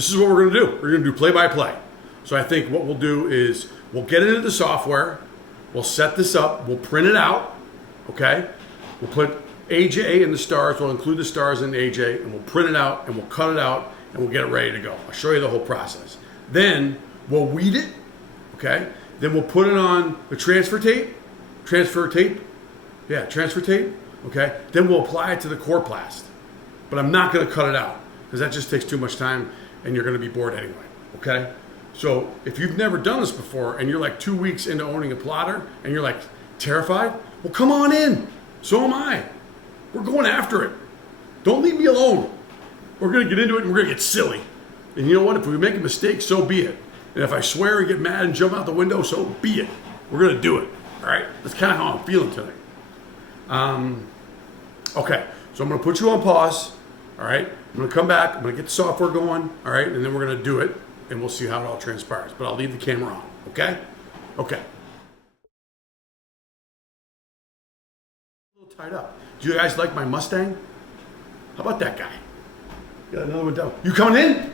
this is what we're gonna do. We're gonna do play-by-play. So I think what we'll do is we'll get into the software, we'll set this up, we'll print it out, okay? We'll put AJ in the stars, we'll include the stars in AJ, and we'll print it out, and we'll cut it out, and we'll get it ready to go. I'll show you the whole process. Then we'll weed it, okay? Then we'll put it on the transfer tape, okay? Then we'll apply it to the coroplast. But I'm not gonna cut it out, because that just takes too much time, and you're gonna be bored anyway, okay? So if you've never done this before, and you're like 2 weeks into owning a plotter, and you're like terrified, well, come on in. So am I. We're going after it. Don't leave me alone. We're gonna get into it, and we're gonna get silly. And you know what? If we make a mistake, so be it. And if I swear and get mad and jump out the window, so be it. We're gonna do it, all right? That's kind of how I'm feeling today. Okay, so I'm gonna put you on pause, all right? I'm gonna come back, I'm gonna get the software going, all right? And then we're gonna do it, and we'll see how it all transpires. But I'll leave the camera on, okay? Okay. A little tied up. Do you guys like my Mustang? How about that guy? Got another one down. You coming in?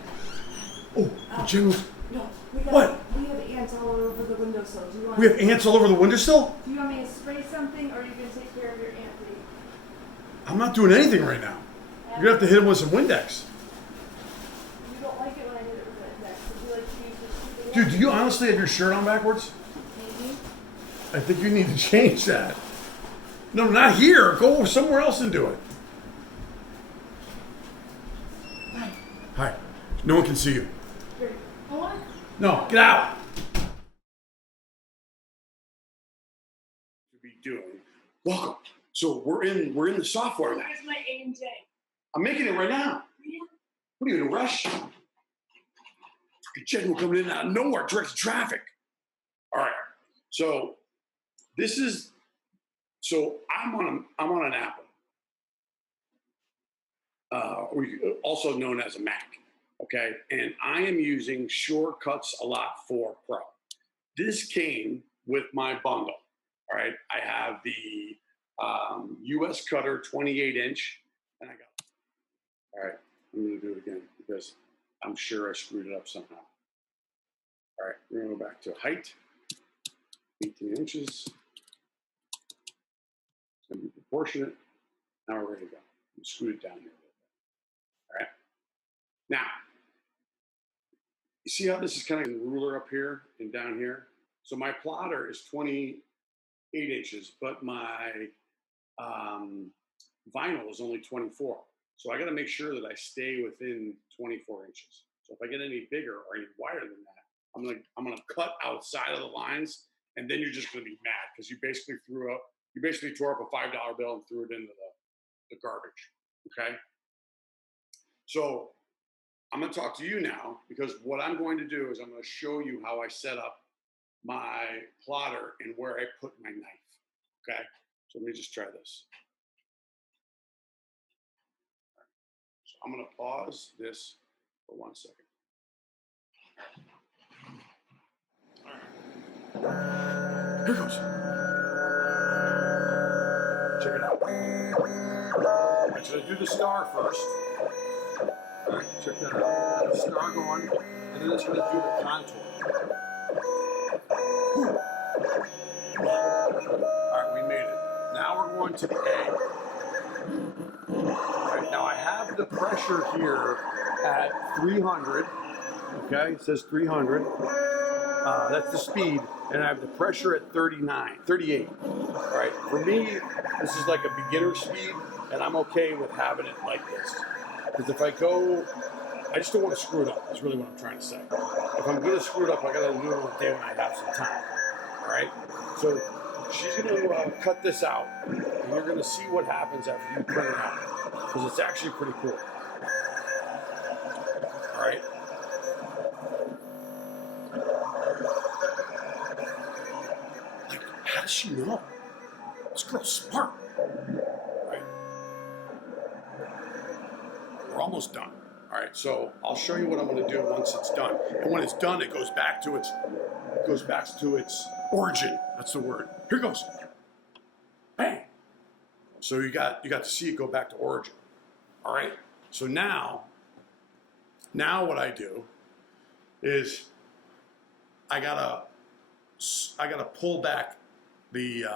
Oh, the general's. No, What? We have ants all over the windowsill. Do you want? We have ants all over the windowsill? Do you want me to spray something, or are you gonna take care of your ant leak? I'm not doing anything right now. You're gonna have to hit him with some Windex. You don't like it when I hit it with Windex. Would you like to use your stupid Dude, do you honestly have your shirt on backwards? Maybe. I think you need to change that. No, not here. Go somewhere else and do it. Hi. Hi. No one can see you. Here. Hold on. No, get out. To be doing. Welcome. So we're in the software now. Where's my AMJ? I'm making it right now. What are you in a rush? Fucking general coming in out of nowhere, directs traffic. All right. So this is. So I'm on an Apple, also known as a Mac. Okay, and I am using Shortcuts a Lot 4 Pro. This came with my bundle. All right, I have the US Cutter 28-inch, and I got. All right, I'm going to do it again because I'm sure I screwed it up somehow. All right, we're going to go back to height, 18 inches. It's going to be proportionate. Now we're ready to go. Scoot it down here a little bit. All right. Now, you see how this is kind of a ruler up here and down here? So my plotter is 28 inches, but my vinyl is only 24. So I got to make sure that I stay within 24 inches. So if I get any bigger or any wider than that, I'm gonna cut outside of the lines, and then you're just gonna be mad because you basically tore up a $5 bill and threw it into the garbage. Okay. So I'm going to talk to you now because what I'm going to do is I'm going to show you how I set up my plotter and where I put my knife. Okay. So let me just try this. Right. So I'm going to pause this for 1 second. All right. Here it goes. Check it out. All right, so I do the star first. All right, check that out. The star going, and then it's going to do the contour. All right, we made it. Now we're going to the A. All right, now I have the pressure here at 300. Okay, it says 300. That's the speed, and I have the pressure at 38. All right, for me, this is like a beginner speed, and I'm okay with having it like this. Because if I go, I just don't want to screw it up, is really what I'm trying to say. If I'm going to screw it up, I got to do it on a day when I have some time. All right, so she's going to cut this out, and you're going to see what happens after you print it out, because it's actually pretty cool. All right. How does she know? This girl's smart. Right? We're almost done. All right, so I'll show you what I'm going to do once it's done. And when it's done, it goes back to its origin. That's the word. Here goes. Bang. So you got to see it go back to origin. All right. So now Now what I do is I gotta pull back the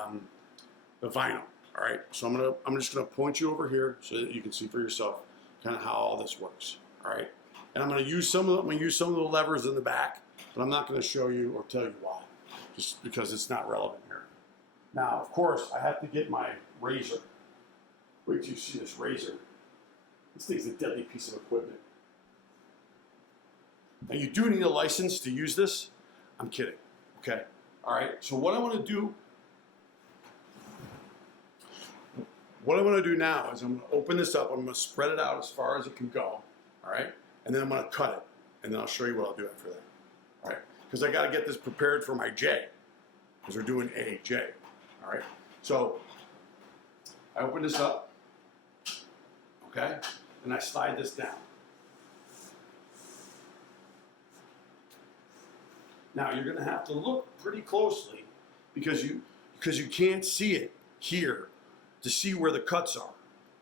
vinyl. All right, so I'm just gonna point you over here so that you can see for yourself kind of how all this works. All right, and I'm gonna use some of the levers in the back, but I'm not gonna show you or tell you why, just because it's not relevant here. Now, of course, I have to get my razor. Wait till you see this razor. This thing's a deadly piece of equipment. Now, you do need a license to use this. I'm kidding, okay? All right, so what I want to do now is I'm going to open this up. I'm going to spread it out as far as it can go, all right? And then I'm going to cut it, and then I'll show you what I'll do after that, all right? Because I got to get this prepared for my J, because we're doing a J, all right? So I open this up, okay? And I slide this down. Now you're going to have to look pretty closely because you can't see it here to see where the cuts are.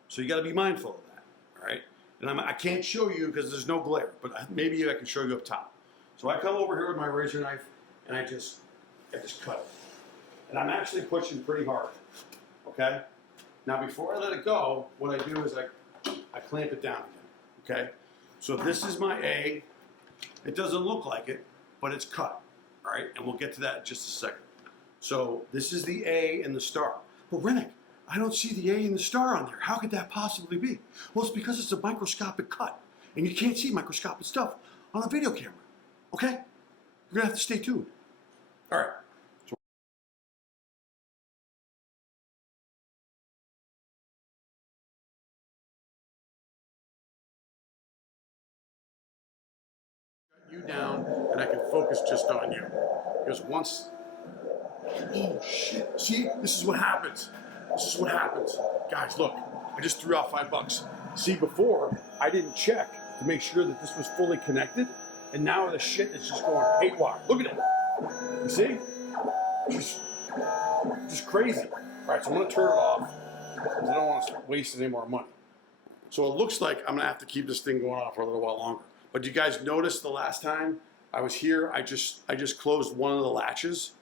So you got to be mindful of that. All right. And I can't show you because there's no glare, but maybe I can show you up top. So I come over here with my razor knife and I just cut it. And I'm actually pushing pretty hard. Okay. Now before I let it go, what I do is I clamp it down again. Okay. So this is my A. It doesn't look like it, but it's cut, all right? And we'll get to that in just a second. So this is the A and the star. But Rennick, I don't see the A and the star on there. How could that possibly be? Well, it's because it's a microscopic cut, and you can't see microscopic stuff on a video camera, okay? You're gonna have to stay tuned. All right. So you down, and I can focus just on you. Because once, oh shit, see, this is what happens. This is what happens. Guys, look, I just threw out $5. See, before, I didn't check to make sure that this was fully connected, and now the shit is just going haywire. Look at it. You see? Just crazy. All right, so I'm gonna turn it off because I don't want to waste any more money. So it looks like I'm gonna have to keep this thing going on for a little while longer. But you guys noticed the last time I was here, I just closed one of the latches.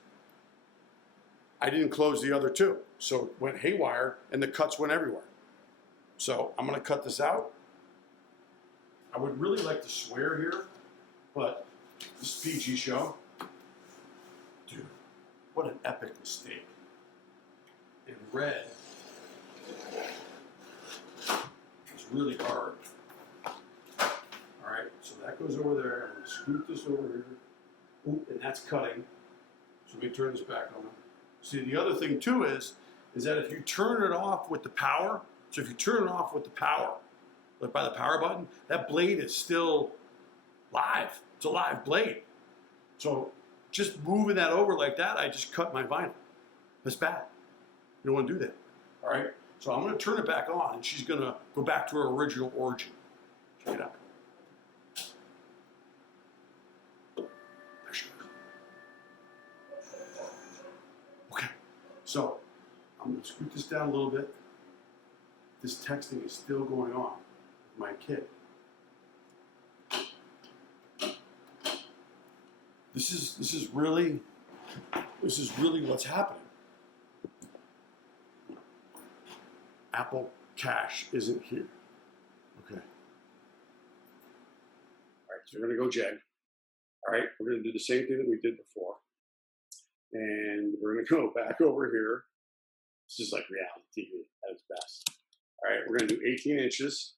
I didn't close the other two. So it went haywire and the cuts went everywhere. So I'm gonna cut this out. I would really like to swear here, but this is a PG show. Dude, what an epic mistake. And red is really hard. All right, so that goes over there. I'm gonna scoot this over here. Ooh, and that's cutting. So let me turn this back on. See, the other thing too is that if you turn it off with the power, so if you turn it off with the power, like by the power button, that blade is still live. It's a live blade. So just moving that over like that, I just cut my vinyl. That's bad. You don't want to do that. All right? So I'm going to turn it back on, and she's going to go back to her original origin. Check it out. There she goes. Okay. So I'm going to scoot this down a little bit. This texting is still going on with my kid. This is really what's happening. Apple Cash isn't here. Okay. All right, so we're gonna go J. All right, we're gonna do the same thing that we did before. And we're gonna go back over here. This is like reality TV at its best. All right, we're gonna do 18 inches.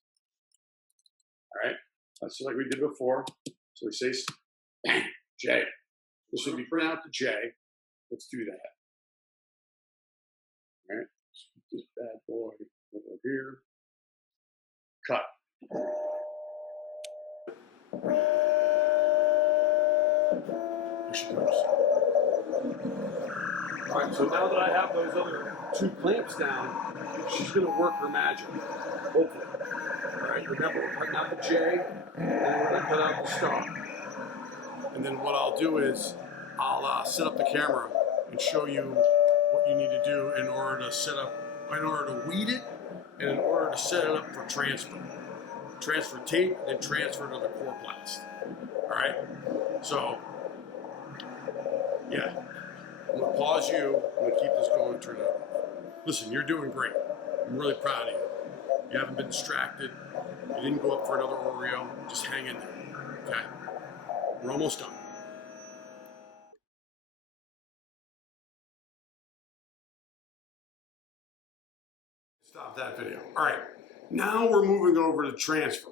All right, that's just like we did before. So we say J. This would be pronounced to J. Let's do that. All right, let's put this bad boy over here. Cut. There she goes. All right, so now that I have those other two clamps down, she's going to work her magic, hopefully. All right, remember, we're cutting out the J, and then we're going to cut out the star. And then what I'll do is I'll set up the camera and show you what you need to do in order to set up, in order to weed it, and in order to set it up for transfer. transfer tape, and transfer to the coroplast. All right, so yeah, I'm gonna pause you. I'm gonna keep this going and turn it off. Listen, you're doing great. I'm really proud of you. You haven't been distracted. You didn't go up for another Oreo. Just hang in there, okay? We're almost done. Stop that video. All right, now we're moving over to transfer,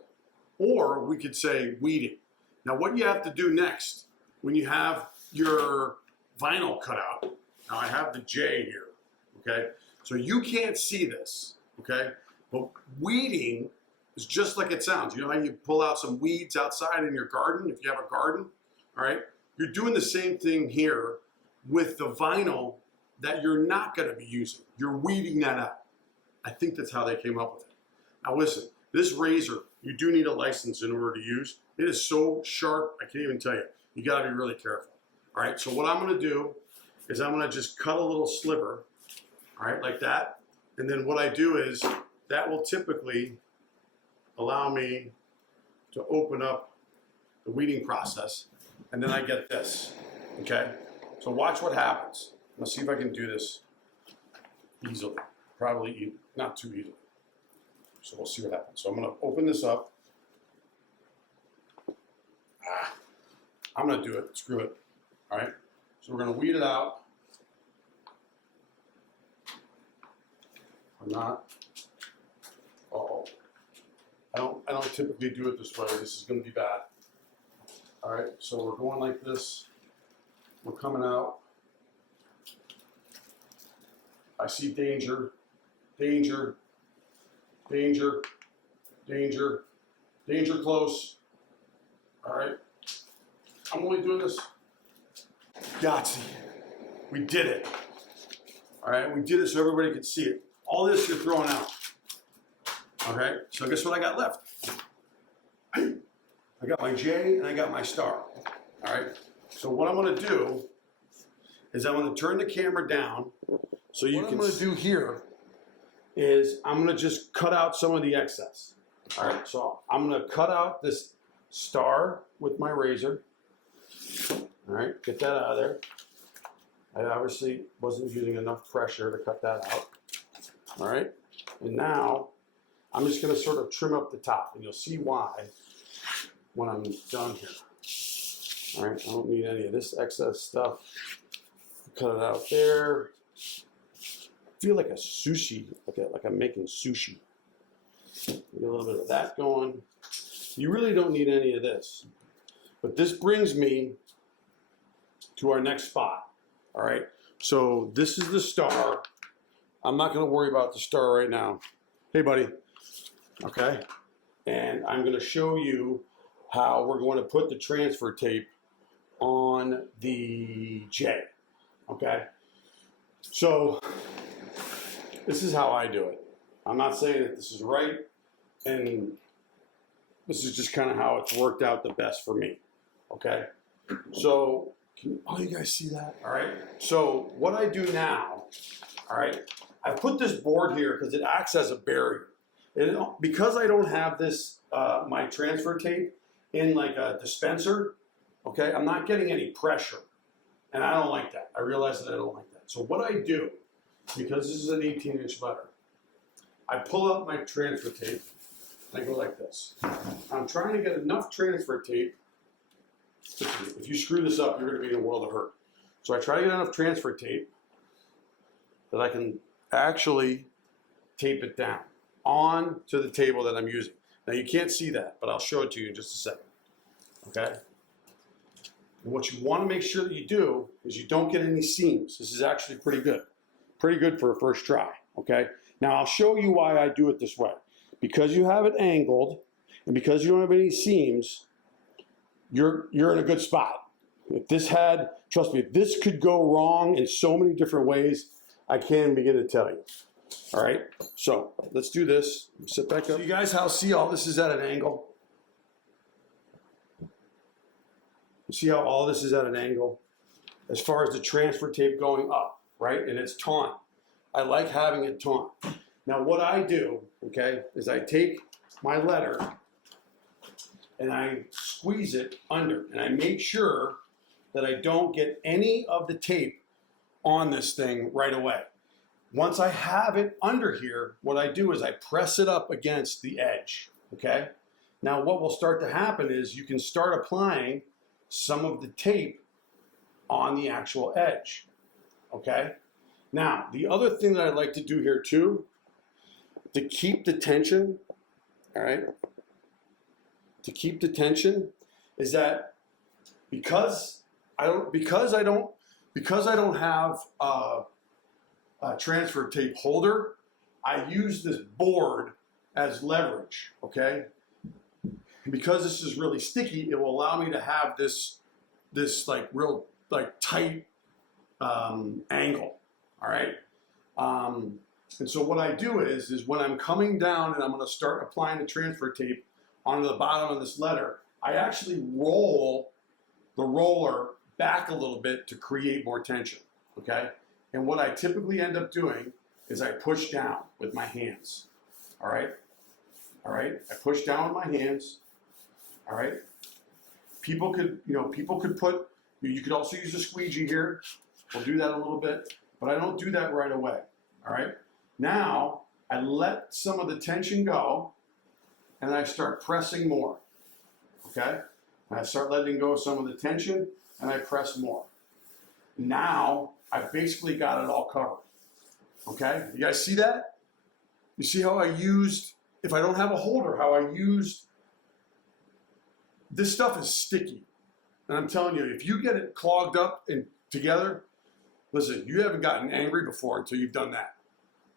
or we could say weeding. Now what you have to do next, when you have your vinyl cut out, now I have the J here, okay? So you can't see this, okay? But weeding is just like it sounds. You know how you pull out some weeds outside in your garden, if you have a garden, all right? You're doing the same thing here with the vinyl that you're not gonna be using. You're weeding that out. I think that's how they came up with it. Now listen, this razor, you do need a license in order to use. It is so sharp, I can't even tell you. You gotta be really careful. All right, so what I'm gonna do is I'm gonna just cut a little sliver, all right, like that. And then what I do is, that will typically allow me to open up the weeding process. And then I get this, okay? So watch what happens. Let's see if I can do this easily. Probably not too easily. So we'll see what happens. So I'm gonna open this up. I'm gonna do it, screw it, all right? So we're gonna weed it out. I'm not, uh-oh. I don't typically do it this way. This is gonna be bad. All right, so we're going like this. We're coming out. I see danger, danger, danger, danger, danger close. All right, I'm only doing this. Yahtzee, we did it. All right, we did it so everybody could see it. All this you're throwing out. All right, so guess what I got left? I got my J and I got my star. All right, so what I'm gonna do is I'm gonna turn the camera down so you can. What I'm gonna do here is I'm gonna just cut out some of the excess. All right, so I'm gonna cut out this star with my razor. All right, get that out of there. I obviously wasn't using enough pressure to cut that out. All right, and now I'm just gonna sort of trim up the top, and you'll see why when I'm done here. All right, I don't need any of this excess stuff. Cut it out there. I feel like a sushi, like I'm making sushi. Get a little bit of that going. You really don't need any of this. But this brings me to our next spot. All right, so this is the star. I'm not gonna worry about the star right now. Hey, buddy. Okay, and I'm gonna show you how we're going to put the transfer tape on the J, okay? So this is how I do it. I'm not saying that this is right, and this is just kind of how it's worked out the best for me, okay? So, oh, you guys see that? All right, so what I do now, all right, I put this board here because it acts as a barrier. And because I don't have this, my transfer tape in like a dispenser, okay, I'm not getting any pressure. And I don't like that. I realize that I don't like that. So what I do, because this is an 18-inch letter, I pull out my transfer tape, and I go like this. I'm trying to get enough transfer tape. If you screw this up, you're gonna be in a world of hurt. So I try to get enough transfer tape that I can actually tape it down on to the table that I'm using. Now you can't see that, but I'll show it to you in just a second, okay? And what you wanna make sure that you do is you don't get any seams. This is actually pretty good for a first try, okay? Now I'll show you why I do it this way. Because you have it angled, and because you don't have any seams, you're in a good spot. If this had, trust me, if this could go wrong in so many different ways, I can't begin to tell you. All right, so let's do this. Sit back up. So you guys see all this is at an angle? You see how all this is at an angle? As far as the transfer tape going up, right? And it's taut. I like having it taut. Now what I do, okay, is I take my letter and I squeeze it under, and I make sure that I don't get any of the tape on this thing right away. Once I have it under here, what I do is I press it up against the edge, okay? Now what will start to happen is you can start applying some of the tape on the actual edge, okay? Now, the other thing that I'd like to do here too, to keep the tension, all right? To keep the tension is that because I don't have a transfer tape holder, I use this board as leverage, okay? Because this is really sticky, it will allow me to have this like real like tight angle, all right? And so what I do is when I'm coming down and I'm gonna start applying the transfer tape onto the bottom of this letter, I actually roll the roller back a little bit to create more tension, okay? And what I typically end up doing is I push down with my hands, all right? All right, I push down with my hands, all right? People could put, you could also use a squeegee here. We'll do that a little bit, but I don't do that right away, all right? Now, I let some of the tension go, and I start pressing more, okay? And I start letting go of some of the tension, and I press more. Now, I've basically got it all covered, okay? You guys see that? You see how I used, if I don't have a holder, how I used, this stuff is sticky. And I'm telling you, if you get it clogged up and together, listen, you haven't gotten angry before until you've done that,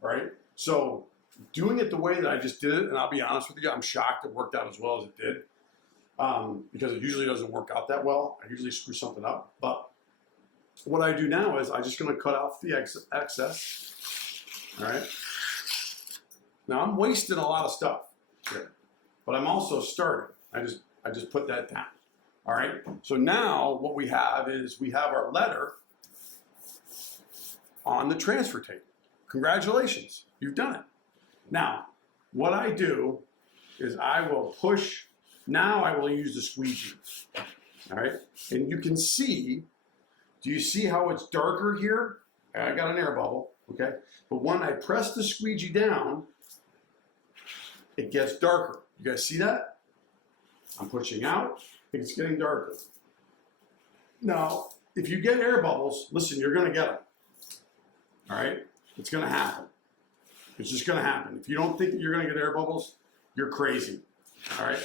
all right? So doing it the way that I just did it, and I'll be honest with you, I'm shocked it worked out as well as it did, because it usually doesn't work out that well. I usually screw something up. But what I do now is I'm just gonna cut off the excess, all right? Now I'm wasting a lot of stuff here, but I'm also starting. I just put that down, all right? So now what we have is we have our letter on the transfer tape. Congratulations, you've done it. Now, what I do is I will push, now I will use the squeegee, all right? And you can see, do you see how it's darker here? I got an air bubble, okay? But when I press the squeegee down, it gets darker. You guys see that? I'm pushing out, it's getting darker. Now, if you get air bubbles, listen, you're gonna get them, all right? It's gonna happen. It's just gonna happen. If you don't think that you're gonna get air bubbles, you're crazy, all right?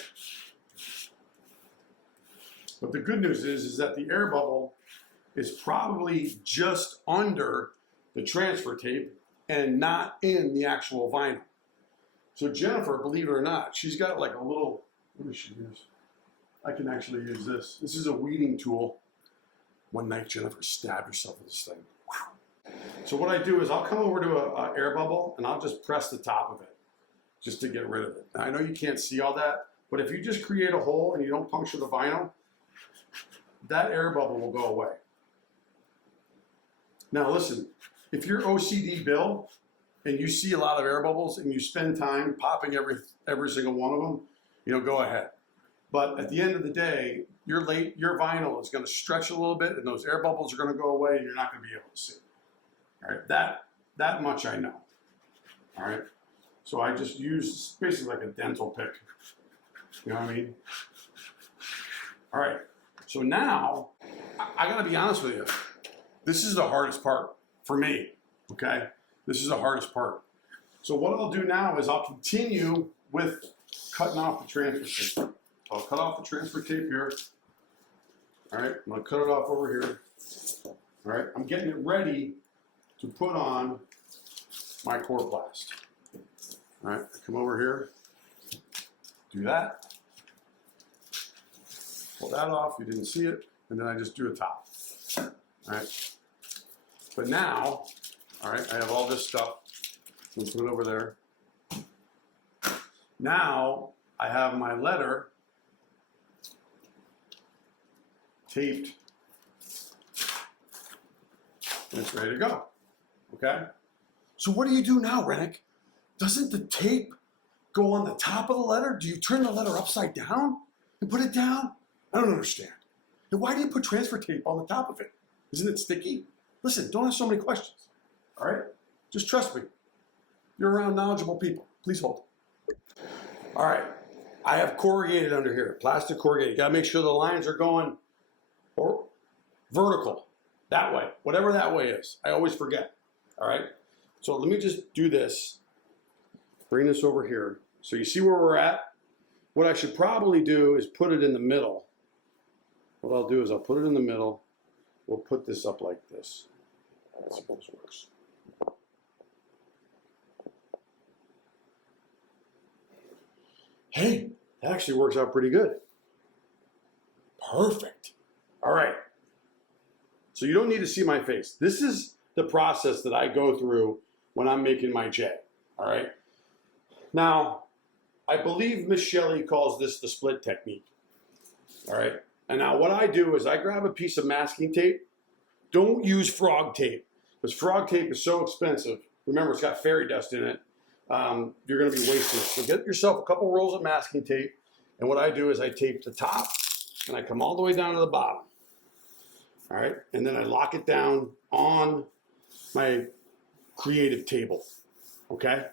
But the good news is that the air bubble is probably just under the transfer tape and not in the actual vinyl. So Jennifer, believe it or not, she's got like a little, what does she use? I can actually use this. This is a weeding tool. One night, Jennifer stabbed herself with this thing. Whew. So what I do is I'll come over to a air bubble and I'll just press the top of it just to get rid of it. Now, I know you can't see all that, but if you just create a hole and you don't puncture the vinyl, that air bubble will go away. Now listen, if you're OCD Bill and you see a lot of air bubbles and you spend time popping every single one of them, go ahead. But at the end of the day, your vinyl is going to stretch a little bit and those air bubbles are going to go away and you're not going to be able to see. All right, that much I know. All right, so I just use basically like a dental pick. You know what I mean? All right, so now I got to be honest with you. This is the hardest part for me, okay? This is the hardest part. So what I'll do now is I'll continue with cutting off the transfer tape. I'll cut off the transfer tape here. All right, I'm gonna cut it off over here. All right, I'm getting it ready to put on my coroplast. All right, I come over here, do that. Pull that off, you didn't see it, and then I just do a top. All right. But now, all right, I have all this stuff. Let's put it over there. Now I have my letter taped and it's ready to go. Okay? So what do you do now, Rennick? Doesn't the tape go on the top of the letter? Do you turn the letter upside down? and put it down? I don't understand. And why do you put transfer tape on the top of it? Isn't it sticky? Listen, don't ask so many questions. All right? Just trust me. You're around knowledgeable people. Please hold. All right. I have corrugated under here, plastic corrugated. You got to make sure the lines are going or vertical, that way, whatever that way is. I always forget. All right. So let me just do this. Bring this over here. So you see where we're at? What I should probably do is put it in the middle. What I'll do is I'll put it in the middle. We'll put this up like this. I suppose works. Hey, that actually works out pretty good. Perfect. All right. So you don't need to see my face. This is the process that I go through when I'm making my J. All right. Now, I believe Miss Shelley calls this the split technique. All right. And now what I do is I grab a piece of masking tape. Don't use frog tape because frog tape is so expensive. Remember, it's got fairy dust in it. You're going to be wasting it. So get yourself a couple rolls of masking tape. And what I do is I tape the top and I come all the way down to the bottom. All right. And then I lock it down on my creative table. Okay.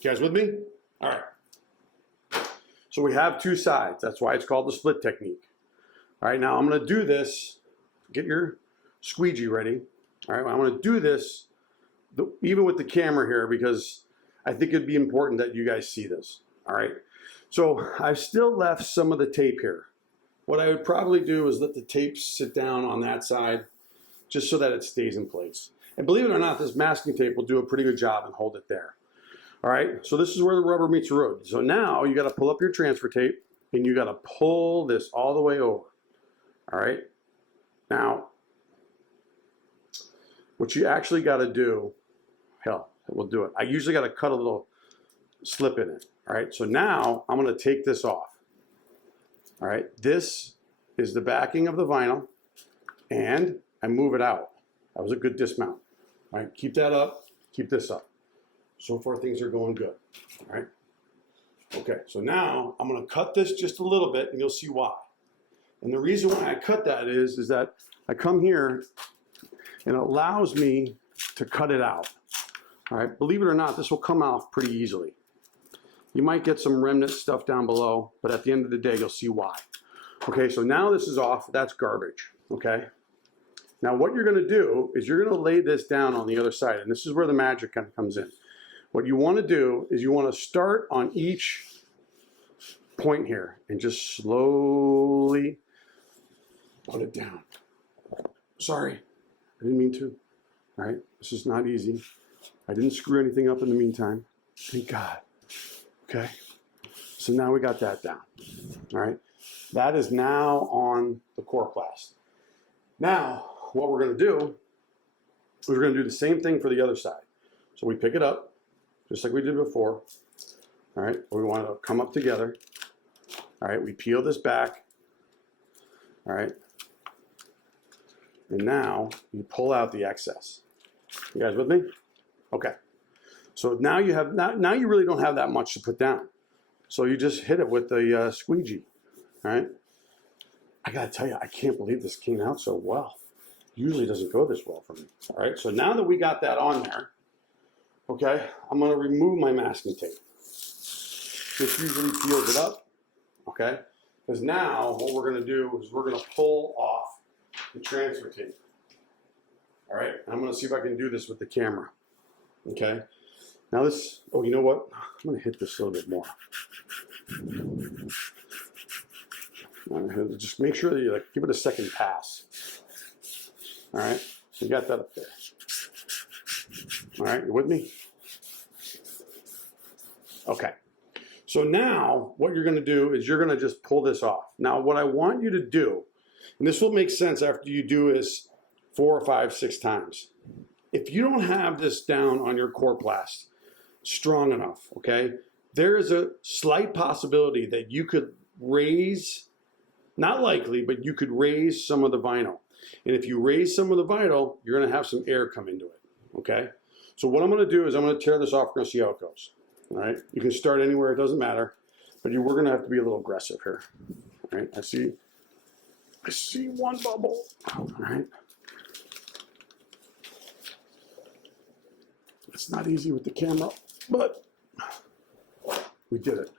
You guys with me? All right. So we have two sides. That's why it's called the split technique. All right. Now I'm going to do this. Get your squeegee ready. All right. I'm going to do this even with the camera here because I think it'd be important that you guys see this. All right. So I've still left some of the tape here. What I would probably do is let the tape sit down on that side just so that it stays in place. And believe it or not, this masking tape will do a pretty good job and hold it there. All right. So this is where the rubber meets the road. So now you got to pull up your transfer tape and you got to pull this all the way over. All right. Now, what you actually got to do, hell, we'll do it. I usually got to cut a little slip in it. All right. So now I'm going to take this off. All right. This is the backing of the vinyl and I move it out. That was a good dismount. All right. Keep that up. Keep this up. So far things are going good. All right. Okay. So now I'm going to cut this just a little bit and you'll see why. And the reason why I cut that is that I come here and it allows me to cut it out. All right, believe it or not, this will come off pretty easily. You might get some remnant stuff down below, but at the end of the day, you'll see why. Okay, so now this is off. That's garbage, okay? Now what you're gonna do is you're gonna lay this down on the other side, and this is where the magic kind of comes in. What you wanna do is you wanna start on each point here and just slowly put it down. Sorry, I didn't mean to. All right, this is not easy. I didn't screw anything up in the meantime. Thank God. Okay. So now we got that down. All right. That is now on the coroplast. Now, what we're going to do is we're going to do the same thing for the other side. So we pick it up, just like we did before. All right. We want to come up together. All right. We peel this back. All right. And now you pull out the excess. You guys with me? Okay. So now you have now you really don't have that much to put down. So you just hit it with the squeegee. All right. I gotta tell you, I can't believe this came out so well. Usually doesn't go this well for me. All right. So now that we got that on there, okay, I'm gonna remove my masking tape. This usually peels it up. Okay. Because now what we're gonna do is we're gonna pull off the transfer tape. All right. And I'm gonna see if I can do this with the camera. Okay. Now this, oh, you know what? I'm going to hit this a little bit more. Just make sure that you give it a second pass. All right. You got that up there. All right. You with me? Okay. So now what you're going to do is you're going to just pull this off. Now what I want you to do, and this will make sense after you do this 4 or 5, 6 times. If you don't have this down on your coroplast strong enough, okay, there is a slight possibility that you could raise, not likely, but you could raise some of the vinyl. And if you raise some of the vinyl, you're going to have some air come into it, okay? So what I'm going to do is I'm going to tear this off. We're going to see how it goes, all right? You can start anywhere. It doesn't matter, but we're going to have to be a little aggressive here, All right, I see one bubble. All right. It's not easy with the camera, but we did it.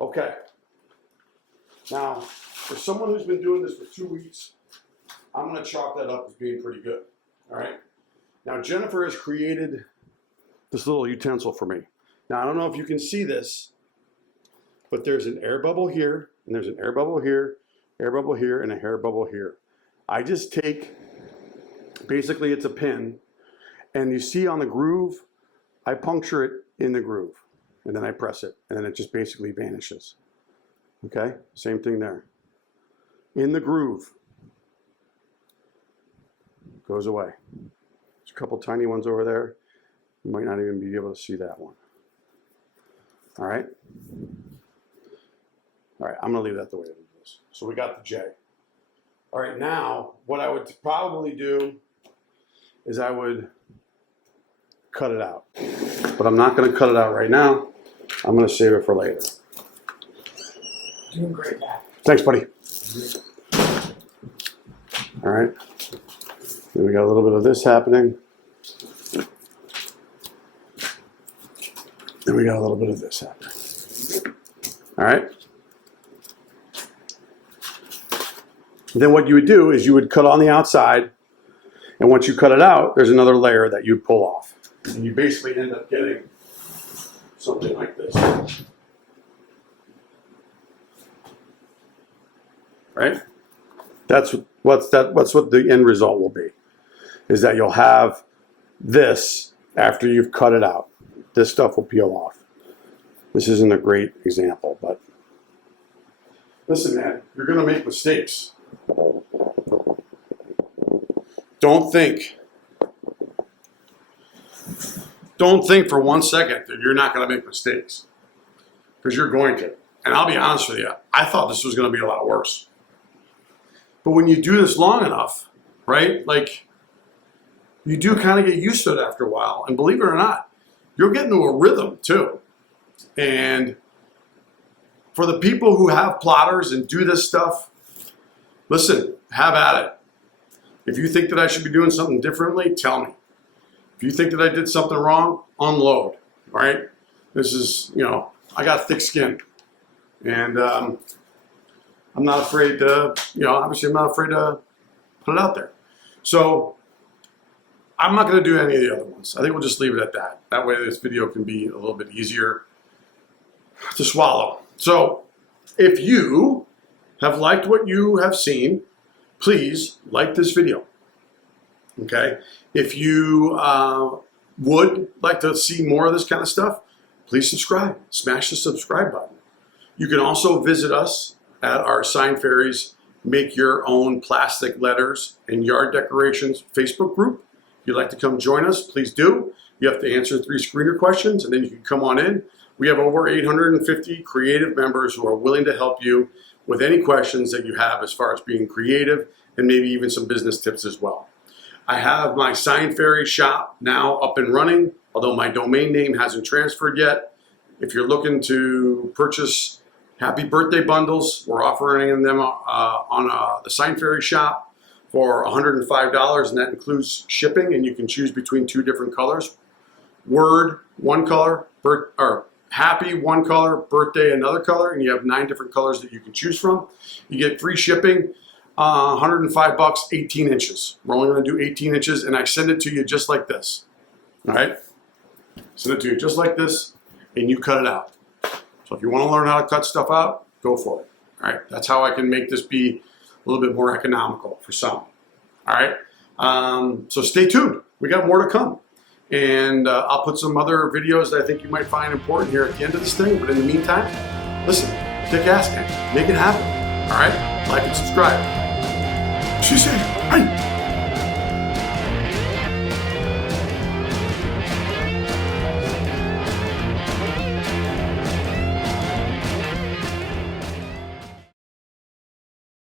Okay. Now, for someone who's been doing this for 2 weeks, I'm going to chalk that up as being pretty good. All right. Now, Jennifer has created this little utensil for me. Now, I don't know if you can see this, but there's an air bubble here, and there's an air bubble here, and a air bubble here. I just take, basically it's a pin, and you see on the groove, I puncture it in the groove, and then I press it, and then it just basically vanishes. Okay, same thing there. In the groove, goes away. There's a couple tiny ones over there. You might not even be able to see that one. All right. All right, I'm gonna leave that the way it is. So we got the J. All right, now what I would probably do is I would cut it out. But I'm not gonna cut it out right now. I'm gonna save it for later. Doing great, Matt. Thanks, buddy. All right. Then we got a little bit of this happening. Then we got a little bit of this happening. All right. Then what you would do is you would cut on the outside, and once you cut it out, there's another layer that you pull off. And you basically end up getting something like this. Right? That's what the end result will be, is that you'll have this after you've cut it out. This stuff will peel off. This isn't a great example, but listen, man, you're going to make mistakes. Don't think for 1 second that you're not going to make mistakes, because you're going to. And I'll be honest with you, I thought this was going to be a lot worse. But when you do this long enough, right, like, you do kind of get used to it after a while. And believe it or not, you'll get into a rhythm too. And for the people who have plotters and do this stuff, listen, have at it. If you think that I should be doing something differently, tell me. If you think that I did something wrong, unload, all right? This is, I got thick skin. And I'm not afraid to, obviously I'm not afraid to put it out there. So I'm not going to do any of the other ones. I think we'll just leave it at that. That way this video can be a little bit easier to swallow. So if you have liked what you have seen, please like this video. Okay? If you would like to see more of this kind of stuff, please subscribe. Smash the subscribe button. You can also visit us at our Sign Fairies Make Your Own Plastic Letters and Yard Decorations Facebook group. If you'd like to come join us, please do. You have to answer 3 screener questions, and then you can come on in. We have over 850 creative members who are willing to help you with any questions that you have as far as being creative, and maybe even some business tips as well. I have my Sign Fairy shop now up and running, although my domain name hasn't transferred yet. If you're looking to purchase happy birthday bundles, we're offering them on the Sign Fairy shop for $105, and that includes shipping, and you can choose between 2 different colors. Word, 1 color, or happy, 1 color, birthday, another color, and you have 9 different colors that you can choose from. You get free shipping, $105, 18 inches. We're only going to do 18 inches, and I send it to you just like this. All right? Send it to you just like this, and you cut it out. So if you want to learn how to cut stuff out, go for it. All right? That's how I can make this be a little bit more economical for some. All right? So stay tuned. We got more to come. And I'll put some other videos that I think you might find important here at the end of this thing. But in the meantime, listen, kick ass, gang. Make it happen. All right? Like and subscribe. She said, hey.